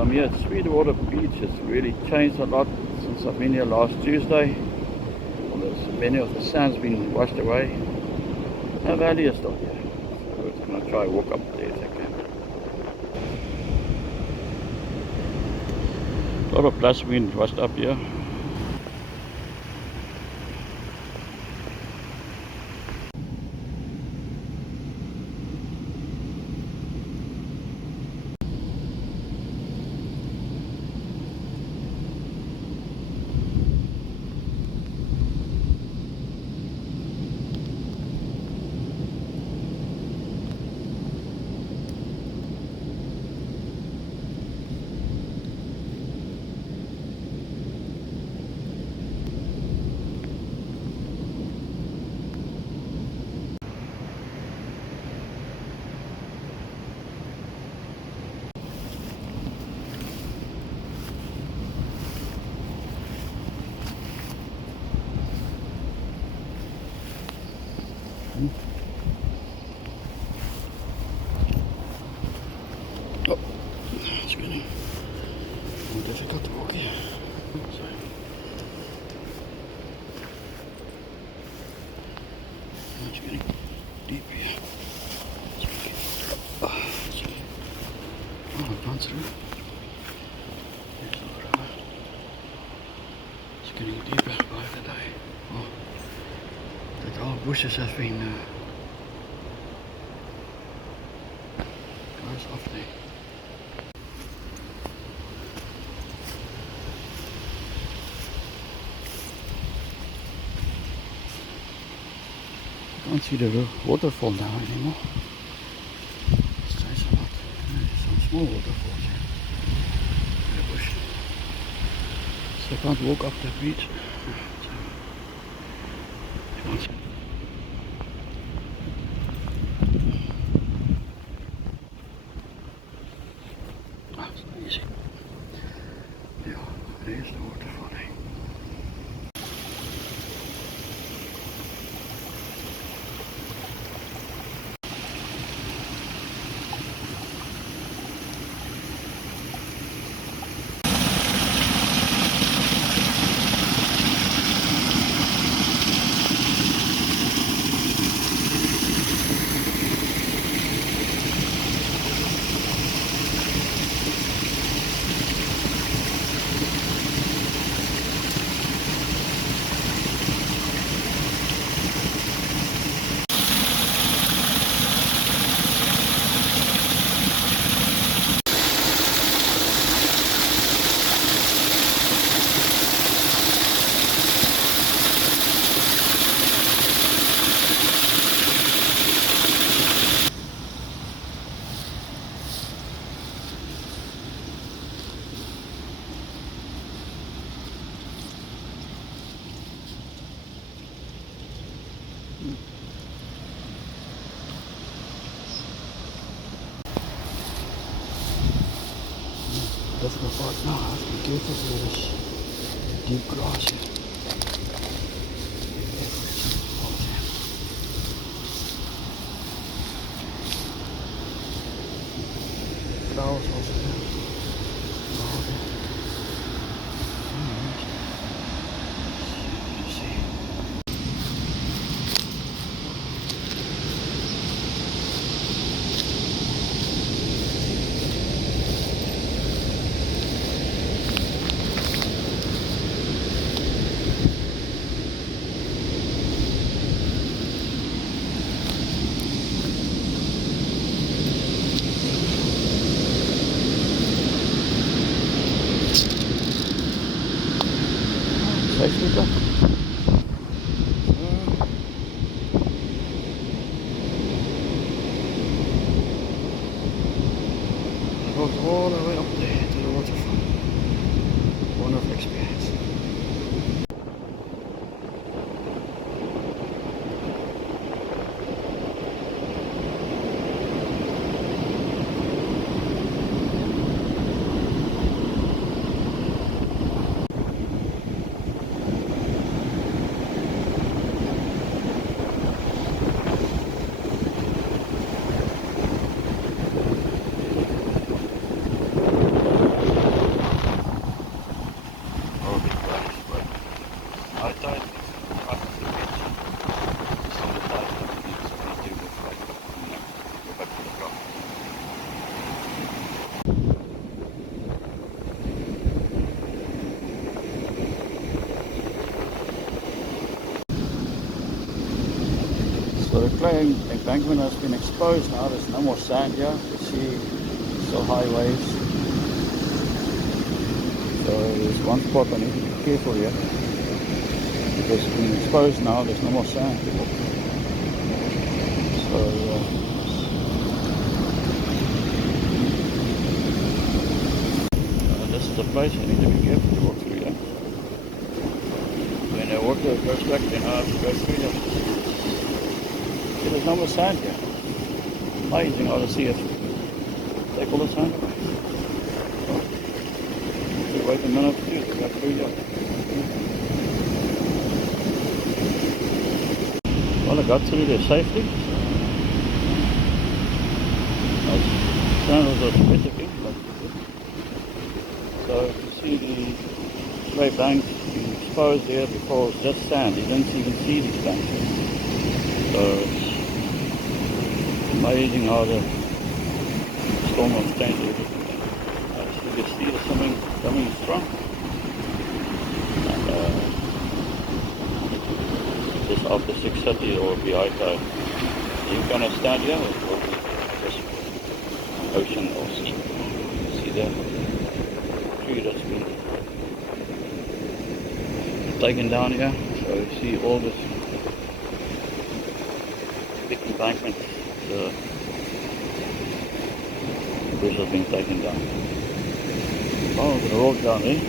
I'm here at Sweetwater Beach. It's really changed a lot since I've been here last Tuesday. Well, many of the sand's been washed away. The valley is still here, so we're going to try and walk up there if I can. A lot of plastic been washed up here. Oh, it's getting more difficult to walk here. Sorry. It's getting deep here. Oh, I've gone through. There's the river. It's getting deeper by the day. Oh, the old bushes have been goes off there. I can't see the waterfall now anymore. It's changed a lot. There's some small waterfalls here in the bush. So I can't walk up the beach. So, can't see. Ah, it's not easy. Yeah, there's the waterfall there. Difficult part now, I have to be careful with this deep grass here. Flowers over there. Safely go. It goes all the way up there to the waterfront. Wonderful experience. clay embankment has been exposed now. There's no more sand here. You see still high waves. So there's one spot I need to be careful here. Because it's been exposed now, there's no more sand. So this is a place I need to be careful to walk through here. When the water goes back, then I have to go through here. See, there's no more sand here. Amazing how to see it. Take all the sand away. So, wait a minute to go through here. Well, I got through there safely. Sand was a bit again, but so you see the clay banks being exposed there before it was just sand. You didn't even see these banks. So it's amazing how the storm has changed everything. As you can see, there's something coming strong. And just after 6:30 or be high tide. You're gonna stand here or just ocean or sea. See that tree that's been taken down here. So you see all this big embankment. The bridge has been taken down. Oh, the road down there.